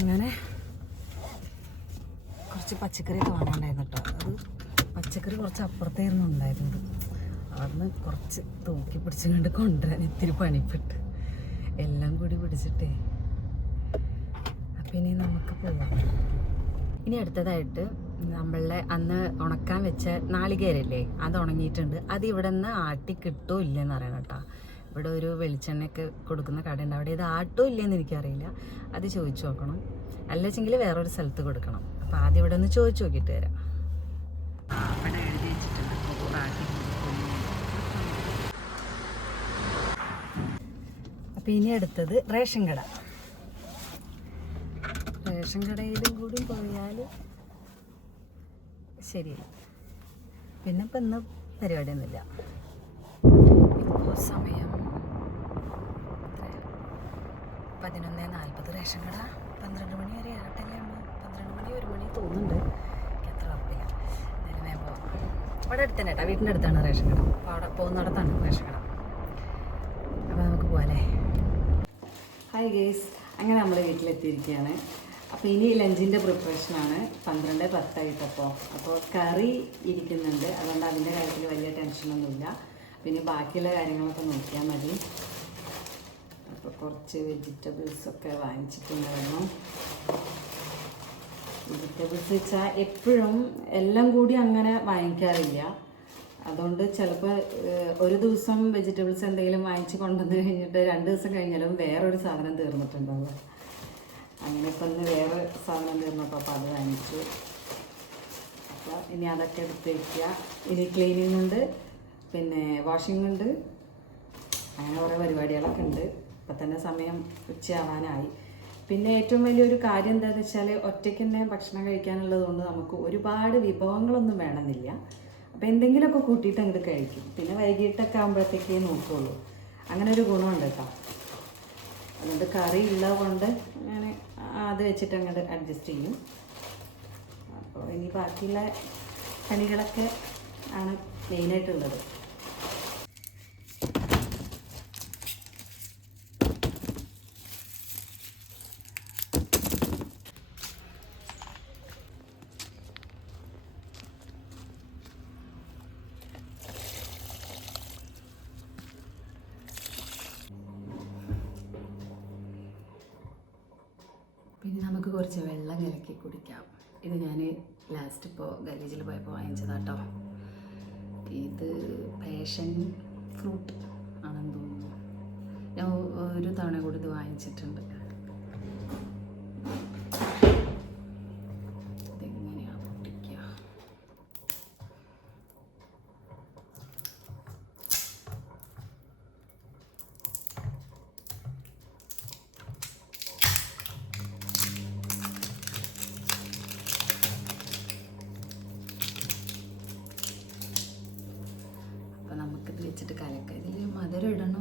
അങ്ങനെ കുറച്ച് പച്ചക്കറിയൊക്കെ വാങ്ങാണ്ടായിരുന്നു കേട്ടോ. അത് പച്ചക്കറി കുറച്ച് അപ്പുറത്തായിരുന്നു ഉണ്ടായിരുന്നത്. അവിടുന്ന് കുറച്ച് തൂക്കി പിടിച്ചുകൊണ്ട് കൊണ്ടുവരാൻ ഇത്തിരി പണിപ്പെട്ട് എല്ലാം കൂടി പിടിച്ചിട്ടേ. അപ്പം ഇനി നമുക്ക് പോവാം. ഇനി അടുത്തതായിട്ട് നമ്മളുടെ അന്ന് ഉണക്കാൻ വെച്ച നാളികേരല്ലേ? അത് ഉണങ്ങിയിട്ടുണ്ട്. അത് ഇവിടെ നിന്ന് ആട്ടി കിട്ടോ ഇല്ലെന്ന് അറിയണം കേട്ടോ. ഇവിടെ ഒരു വെളിച്ചെണ്ണയൊക്കെ കൊടുക്കുന്ന കടയുണ്ട്. അവിടെ ഇത് ആട്ടോ ഇല്ലെന്ന് എനിക്കറിയില്ല. അത് ചോദിച്ചു നോക്കണം. അല്ലെച്ചെങ്കിൽ വേറൊരു സ്ഥലത്ത് കൊടുക്കണം. അപ്പോൾ ആദ്യം ഇവിടെ ഒന്ന് ചോദിച്ചു നോക്കിയിട്ട് വരാം. അവിടെ ഇനി അടുത്തത് റേഷൻ കട. റേഷൻ കടയിലും കൂടി പോയാൽ ശരിയല്ല. പിന്നെ ഇപ്പം ഇന്ന് പരിപാടിയൊന്നുമില്ല. ഇപ്പോൾ സമയം പതിനൊന്ന് നാൽപ്പത് റേഷൻ കട പന്ത്രണ്ട് മണി വരെ ആകട്ടല്ലേ അമ്മ? പന്ത്രണ്ട് മണി ഒരു മണി തോന്നുന്നുണ്ട്. എത്ര അത്ര ഉറപ്പില്ല. എന്തായാലും പോവാം. ഇവിടെ അടുത്ത് തന്നെ കേട്ടോ വീട്ടിന്റെ അടുത്താണ് റേഷൻ കട അപ്പോൾ അവിടെ പോകുന്നിടത്താണ് റേഷൻ കട അപ്പോൾ നമുക്ക് പോകാല്ലേ ഹായ് ഗേസ് അങ്ങനെ നമ്മൾ വീട്ടിലെത്തിയിരിക്കുകയാണ് അപ്പോൾ ഇനി ലഞ്ചിന്റെ പ്രിപ്പറേഷനാണ് പന്ത്രണ്ട് പത്തായിട്ടപ്പോൾ അപ്പോൾ കറി ഇരിക്കുന്നുണ്ട്. അതുകൊണ്ട് അതിന്റെ കാര്യത്തിൽ വലിയ ടെൻഷനൊന്നുമില്ല പിന്നെ ബാക്കിയുള്ള കാര്യങ്ങളൊക്കെ നോക്കിയാൽ മതി. അപ്പോൾ കുറച്ച് വെജിറ്റബിൾസ് ഒക്കെ വാങ്ങിച്ചിട്ടുണ്ടായിരുന്നു. വെജിറ്റബിൾസ് വെച്ചാൽ എപ്പോഴും എല്ലാം കൂടി അങ്ങനെ വാങ്ങിക്കാറില്ല. അതുകൊണ്ട് ചിലപ്പോൾ ഒരു ദിവസം വെജിറ്റബിൾസ് എന്തെങ്കിലും വാങ്ങിച്ച് കൊണ്ടുവന്ന് കഴിഞ്ഞിട്ട് രണ്ട് ദിവസം കഴിഞ്ഞാലും വേറൊരു സാധനം തീർന്നിട്ടുണ്ടാവുക അങ്ങനെ ഇപ്പം ഇന്ന് വേറെ സാധനം തീർന്നപ്പോൾ അപ്പോൾ അത് വാങ്ങിച്ചു. അപ്പോൾ ഇനി അതൊക്കെ എടുത്ത് വയ്ക്കുക ഇനി ക്ലീനിങ് ഉണ്ട് പിന്നെ വാഷിംഗ് ഉണ്ട്. അങ്ങനെ കുറേ പരിപാടികളൊക്കെ ഉണ്ട്. ഇപ്പം തന്നെ സമയം ഉച്ചയാവാനായി. പിന്നെ ഏറ്റവും വലിയൊരു കാര്യം എന്താണെന്ന് വെച്ചാൽ ഒറ്റയ്ക്ക് തന്നെ ഭക്ഷണം കഴിക്കാനുള്ളത് കൊണ്ട് നമുക്ക് ഒരുപാട് വിഭവങ്ങളൊന്നും വേണമെന്നില്ല. അപ്പോൾ എന്തെങ്കിലുമൊക്കെ കൂട്ടിയിട്ട് അങ്ങോട്ട് കഴിക്കും. പിന്നെ വൈകിട്ടൊക്കെ ആകുമ്പോഴത്തേക്കേ നോക്കുള്ളൂ. അങ്ങനെ ഒരു ഗുണമുണ്ട് കേട്ടോ. അതുകൊണ്ട് കറി ഉള്ളത് കൊണ്ട് ഞാൻ അത് വെച്ചിട്ട് അങ്ങോട്ട് അഡ്ജസ്റ്റ് ചെയ്യും. അപ്പോൾ ഇനി ബാക്കിയുള്ള പണികളൊക്കെ ആണ് മെയിനായിട്ടുള്ളത് പിന്നെ നമുക്ക് കുറച്ച് വെള്ളം കലക്കി കുടിക്കാം. ഇത് ഞാൻ ലാസ്റ്റ് ഇപ്പോൾ ഗലീജിൽ പോയപ്പോൾ വാങ്ങിച്ചതാട്ടോ. ഇത് പേഷൻ ഫ്രൂട്ട് ആണെന്ന് തോന്നുന്നു. ഞാൻ ഒരു തവണ കൂടി ഇത് വാങ്ങിച്ചിട്ടുണ്ട്. görür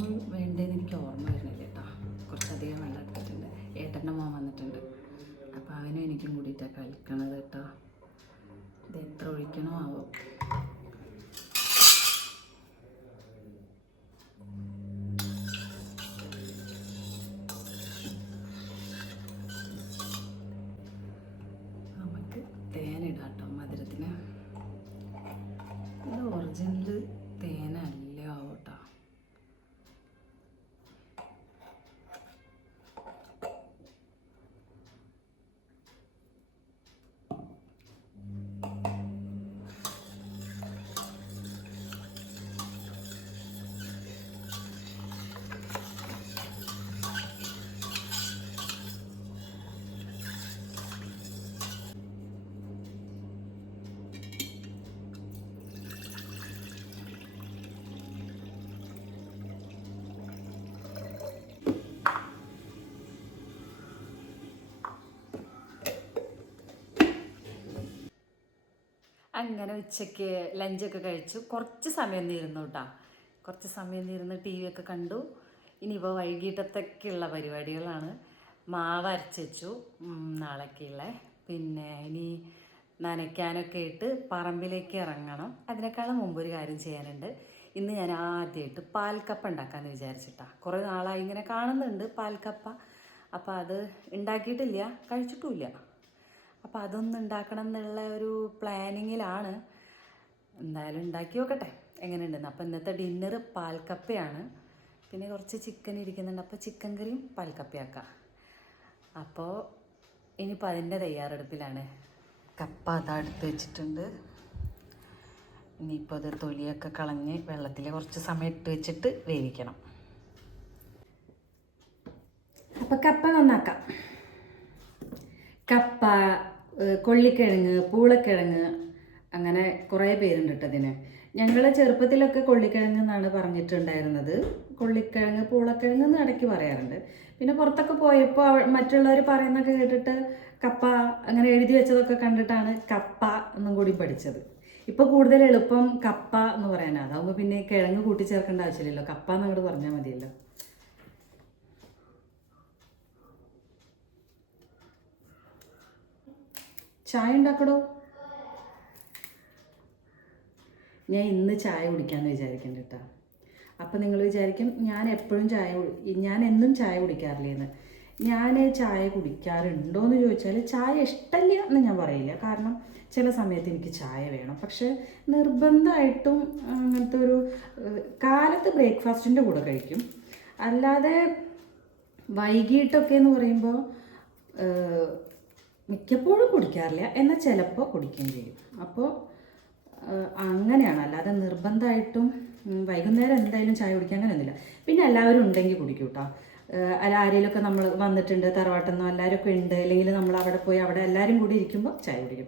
അങ്ങനെ ഉച്ചയ്ക്ക് ലഞ്ചൊക്കെ കഴിച്ചു. കുറച്ച് സമയം ഇരുന്നു കേട്ടോ കുറച്ച് സമയം ഇരുന്ന് ടി വി ഒക്കെ കണ്ടു. ഇനിയിപ്പോൾ വൈകിട്ടത്തേക്കുള്ള പരിപാടികളാണ്. മാവ് അരച്ച് നാളേക്കുള്ള പിന്നെ ഇനി നനയ്ക്കാനൊക്കെ ഇട്ട് പറമ്പിലേക്ക് ഇറങ്ങണം. അതിനേക്കാളും മുമ്പ് ഒരു കാര്യം ചെയ്യാനുണ്ട്. ഇന്ന് ഞാൻ ആദ്യമായിട്ട് പാൽക്കപ്പ ഉണ്ടാക്കാമെന്ന് വിചാരിച്ചിട്ടാ. കുറേ നാളായി ഇങ്ങനെ കാണുന്നുണ്ട് പാൽക്കപ്പ. അപ്പോൾ അത് ഉണ്ടാക്കിയിട്ടില്ല. കഴിച്ചിട്ടുമില്ല അപ്പോൾ അതൊന്നും ഉണ്ടാക്കണം എന്നുള്ള ഒരു പ്ലാനിങ്ങിലാണ് എന്തായാലും ഉണ്ടാക്കി നോക്കട്ടെ. എങ്ങനെയുണ്ടെന്ന്. അപ്പോൾ ഇന്നത്തെ ഡിന്നർ പാൽക്കപ്പയാണ്. പിന്നെ കുറച്ച് ചിക്കൻ ഇരിക്കുന്നുണ്ട്. അപ്പോൾ ചിക്കൻ കറിയും പാൽക്കപ്പയാക്കാം. അപ്പോൾ ഇനിയിപ്പോൾ അതിന്റെ തയ്യാറെടുപ്പിലാണ്. കപ്പ അതടുത്ത് വെച്ചിട്ടുണ്ട്. ഇനിയിപ്പോൾ അത് തൊലിയൊക്കെ കളഞ്ഞ് വെള്ളത്തിൽ കുറച്ച് സമയം ഇട്ട് വെച്ചിട്ട് വേവിക്കണം. അപ്പോൾ കപ്പ നന്നാക്കാം. കപ്പ കൊള്ളിക്കിഴങ്ങ് പൂളക്കിഴങ്ങ് അങ്ങനെ കുറേ പേരുണ്ട് കേട്ടോ ഇതിന് ഞങ്ങൾ ചെറുപ്പത്തിലൊക്കെ കൊള്ളിക്കിഴങ്ങ് എന്നാണ് പറഞ്ഞിട്ടുണ്ടായിരുന്നത്. കൊള്ളിക്കിഴങ്ങ് പൂളക്കിഴങ്ങ് എന്ന് ഇടയ്ക്ക് പറയാറുണ്ട്. പിന്നെ പുറത്തൊക്കെ പോയപ്പോൾ മറ്റുള്ളവർ പറയുന്നൊക്കെ കേട്ടിട്ട് കപ്പ അങ്ങനെ എഴുതി വെച്ചതൊക്കെ കണ്ടിട്ടാണ് കപ്പ എന്നും കൂടി പഠിച്ചത്. ഇപ്പോൾ കൂടുതൽ എളുപ്പം കപ്പ എന്ന് പറയാനാണ് അതാകുമ്പോൾ പിന്നെ കിഴങ്ങ് കൂട്ടിച്ചേർക്കേണ്ട ആവശ്യമില്ലല്ലോ. കപ്പ എന്നങ്ങോട്ട് പറഞ്ഞാൽ മതിയല്ലോ. ചായ ഉണ്ടാക്കടോ? ഞാൻ ഇന്ന് ചായ കുടിക്കാമെന്ന് വിചാരിക്കുന്നുണ്ട് കേട്ടോ. അപ്പം നിങ്ങൾ വിചാരിക്കും ഞാൻ എപ്പോഴും ചായ ഞാൻ എന്നും ചായ കുടിക്കാറില്ലേന്ന് ഞാൻ ചായ കുടിക്കാറുണ്ടോ എന്ന് ചോദിച്ചാൽ ചായ ഇഷ്ടമില്ല എന്ന് ഞാൻ പറയില്ല. കാരണം ചില സമയത്ത് എനിക്ക് ചായ വേണം. പക്ഷേ നിർബന്ധമായിട്ടും അങ്ങനത്തെ ഒരു കാലത്ത് ബ്രേക്ക്ഫാസ്റ്റിന്റെ കൂടെ കഴിക്കും. അല്ലാതെ വൈകിട്ടൊക്കെ എന്ന് പറയുമ്പോൾ മിക്കപ്പോഴും കുടിക്കാറില്ല. എന്നാൽ ചിലപ്പോൾ കുടിക്കുകയും ചെയ്യും. അപ്പോൾ അങ്ങനെയാണ്. അല്ലാതെ നിർബന്ധമായിട്ടും വൈകുന്നേരം എന്തായാലും ചായ കുടിക്കാൻ അങ്ങനെയൊന്നുമില്ല. പിന്നെ എല്ലാവരും ഉണ്ടെങ്കിൽ കുടിക്കും കേട്ടോ അല്ല ആരെങ്കിലുമൊക്കെ നമ്മൾ വന്നിട്ടുണ്ട് തറവാട്ടെന്നോ എല്ലാവരും ഒക്കെ ഉണ്ട് അല്ലെങ്കിൽ നമ്മൾ അവിടെ പോയി അവിടെ എല്ലാവരും കൂടി ഇരിക്കുമ്പോൾ ചായ കുടിക്കും.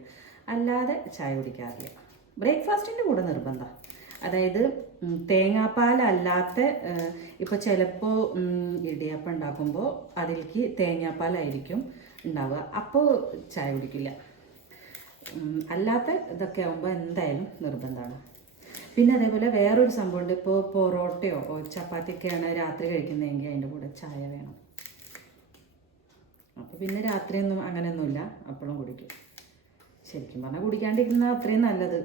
അല്ലാതെ ചായ കുടിക്കാറില്ല. ബ്രേക്ക്ഫാസ്റ്റിന്റെ കൂടെ നിർബന്ധം. അതായത് തേങ്ങാപ്പാലല്ലാത്ത ഇപ്പോൾ ചിലപ്പോൾ ഇടിയപ്പം ഉണ്ടാക്കുമ്പോൾ അതിലേക്ക് തേങ്ങാപ്പാലായിരിക്കും ഉണ്ടാവുക. അപ്പോൾ ചായ കുടിക്കില്ല. അല്ലാത്ത ഇതൊക്കെ ആകുമ്പോൾ എന്തായാലും നിർബന്ധമാണ്. പിന്നെ അതേപോലെ വേറൊരു സംഭവമുണ്ട്. ഇപ്പോൾ പൊറോട്ടയോ ചപ്പാത്തിയൊക്കെയാണ് രാത്രി കഴിക്കുന്നതെങ്കിൽ അതിന്റെ കൂടെ ചായ വേണം. അപ്പോൾ പിന്നെ രാത്രിയൊന്നും അങ്ങനെയൊന്നുമില്ല. അപ്പോഴും കുടിക്കും. ശരിക്കും പറഞ്ഞാൽ കുടിക്കാണ്ടിരിക്കുന്നത് അത്രയും നല്ലത്.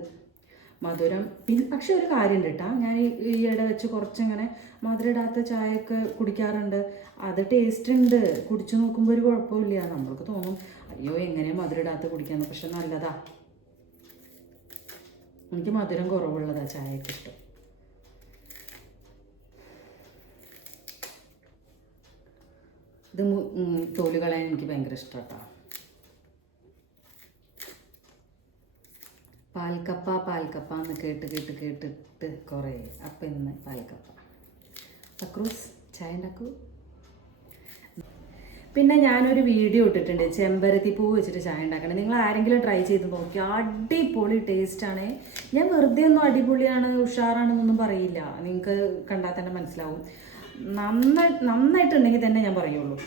മധുരം. പിന്നെ പക്ഷെ ഒരു കാര്യമുണ്ട് കേട്ടോ ഞാൻ ഈ ഈയിടെ വെച്ച് കുറച്ചിങ്ങനെ മധുരം ഇടാത്ത ചായയൊക്കെ കുടിക്കാറുണ്ട്. അത് ടേസ്റ്റ് ഉണ്ട്. കുടിച്ചു നോക്കുമ്പോൾ ഒരു കുഴപ്പമില്ല. നമ്മൾക്ക് തോന്നും അയ്യോ എങ്ങനെ മധുരം ഇടാത്ത കുടിക്കാന്ന്? പക്ഷെ നല്ലതാ. എനിക്ക് മധുരം കുറവുള്ളതാ ചായയൊക്കെ ഇഷ്ടം. ഇത് മു- ഉം, തോൽ കളയാൻ എനിക്ക് ഭയങ്കര ഇഷ്ടമാട്ടോ പാൽക്കപ്പ പാൽക്കപ്പ എന്ന് കേട്ട് കേട്ട് കേട്ടിട്ട് കുറേ. അപ്പം ഇന്ന് പാൽക്കപ്പ. അക്രൂസ് ചായ ഉണ്ടാക്കൂ പിന്നെ ഞാനൊരു വീഡിയോ ഇട്ടിട്ടുണ്ട്. ചെമ്പരത്തി പൂ വെച്ചിട്ട് ചായ ഉണ്ടാക്കണം. നിങ്ങൾ ആരെങ്കിലും ട്രൈ ചെയ്ത് നോക്കി. അടിപൊളി ടേസ്റ്റാണ് ഞാൻ വെറുതെ ഒന്നും അടിപൊളിയാണ് ഉഷാറാണെന്നൊന്നും പറയില്ല. നിങ്ങൾക്ക് കണ്ടാൽ തന്നെ മനസ്സിലാവും. നന്നായി നന്നായിട്ടുണ്ടെങ്കിൽ തന്നെ ഞാൻ പറയുള്ളൂ.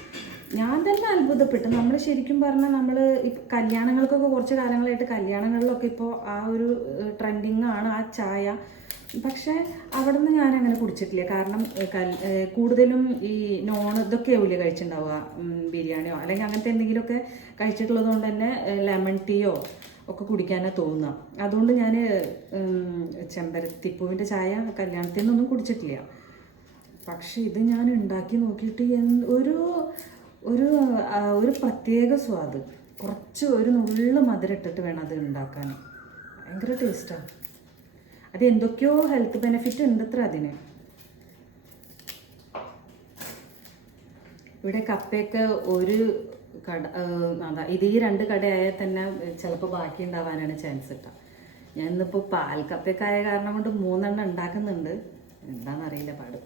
ഞാൻ തന്നെ അത്ഭുതപ്പെട്ടു. നമ്മൾ ശരിക്കും പറഞ്ഞാൽ നമ്മൾ കല്യാണങ്ങൾക്കൊക്കെ കുറച്ച് കാലങ്ങളായിട്ട് കല്യാണങ്ങളിലൊക്കെ ഇപ്പോൾ ആ ഒരു ട്രെൻഡിങ് ആണ് ആ ചായ. പക്ഷേ അവിടെ നിന്ന് ഞാൻ അങ്ങനെ കുടിച്ചിട്ടില്ല കാരണം കൂടുതലും ഈ നോൺ ഇതൊക്കെ ആവില്ല കഴിച്ചിട്ടുണ്ടാവുക ബിരിയാണിയോ? അല്ലെങ്കിൽ അങ്ങനത്തെ എന്തെങ്കിലുമൊക്കെ കഴിച്ചിട്ടുള്ളത് കൊണ്ട് തന്നെ ലെമൺ ടീയോ ഒക്കെ കുടിക്കാനാണ് തോന്നുക. അതുകൊണ്ട് ഞാൻ ചെമ്പരത്തിപ്പൂവിന്റെ ചായ കല്യാണത്തിൽ നിന്നൊന്നും കുടിച്ചിട്ടില്ല. പക്ഷെ ഇത് ഞാൻ ഉണ്ടാക്കി നോക്കിയിട്ട് ഒരു ഒരു ഒരു പ്രത്യേക സ്വാദ്. കുറച്ച് ഒരു നുള്ളു മധുരം ഇട്ടിട്ട് വേണം അത് ഉണ്ടാക്കാൻ. ഭയങ്കര ടേസ്റ്റാണ് അത് എന്തൊക്കെയോ ഹെൽത്ത് ബെനിഫിറ്റ് ഉണ്ട് അത്ര അതിന്. ഇവിടെ കപ്പയൊക്കെ ഒരു കട അതാ ഇത് ഈ രണ്ട് കടയായാൽ തന്നെ ചിലപ്പോൾ ബാക്കി ഉണ്ടാവാനാണ് ചാൻസ് കിട്ടുക ഞാൻ ഇന്നിപ്പോൾ പാൽ കപ്പയൊക്കെ ആയ കാരണം കൊണ്ട് മൂന്നെണ്ണം ഉണ്ടാക്കുന്നുണ്ട്. എന്താണെന്നറിയില്ല പാട്.